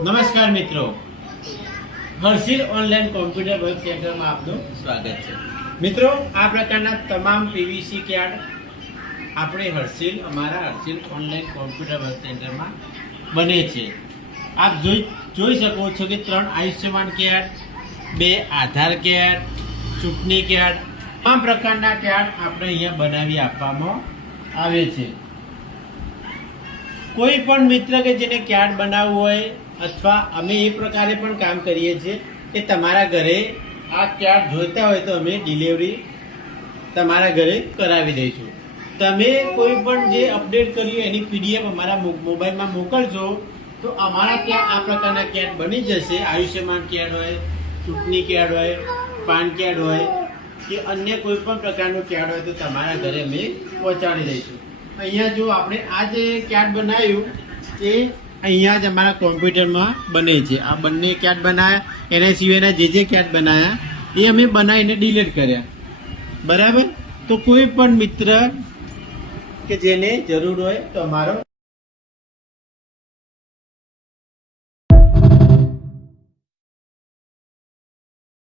નમસ્કાર મિત્રો, Harshil online computer web સેન્ટરમાં આપનું સ્વાગત છે। મિત્રો, આ પ્રકારના તમામ પીવીસી કાર્ડ આપણે અમારા હર્ષિલ ઓનલાઈન કોમ્પ્યુટર વેબ સેન્ટરમાં બને છે। આપ જોઈ શકો છો કે 3 આયુષ્યમાન કાર્ડ, 2 આધાર કાર્ડ, ચૂંટણી કાર્ડ, તમામ પ્રકારના કાર્ડ આપણે અહીંયા બનાવી આપવામાં આવે છે। કોઈ પણ મિત્ર કે જેને કાર્ડ બનાવવું હોય અથવા અમે એ પ્રકારે પણ કામ કરીએ છીએ કે તમારા ઘરે આ કાર્ડ જોઈતા હોય તો અમે ડિલિવરી તમારા ઘરે કરાવી દઈશું। તમે કોઈ પણ જે અપડેટ કર્યું એની પીડીએફ અમારા મોબાઈલમાં મોકલશો તો અમારા ત્યાં આ પ્રકારના કાર્ડ બની જશે। આયુષ્યમાન કાર્ડ હોય, ચૂંટણી કાર્ડ હોય, પાન કાર્ડ હોય કે અન્ય કોઈ પણ પ્રકારનું કાર્ડ હોય તો તમારા ઘરે અમે પહોંચાડી દઈશું। અહીંયા જો આપણે આ જે કાર્ડ બનાવ્યું એ અહીંયા જ અમારા કોમ્પ્યુટરમાં બને છે। આ બંને કાર્ડ બનાવ્યા, એના સિવાયના જે કાર્ડ બનાવ્યા એ અમે બનાવીને ડિલીટ કર્યા, બરાબર। તો કોઈ પણ મિત્ર કે જેને જરૂર હોય તો અમારો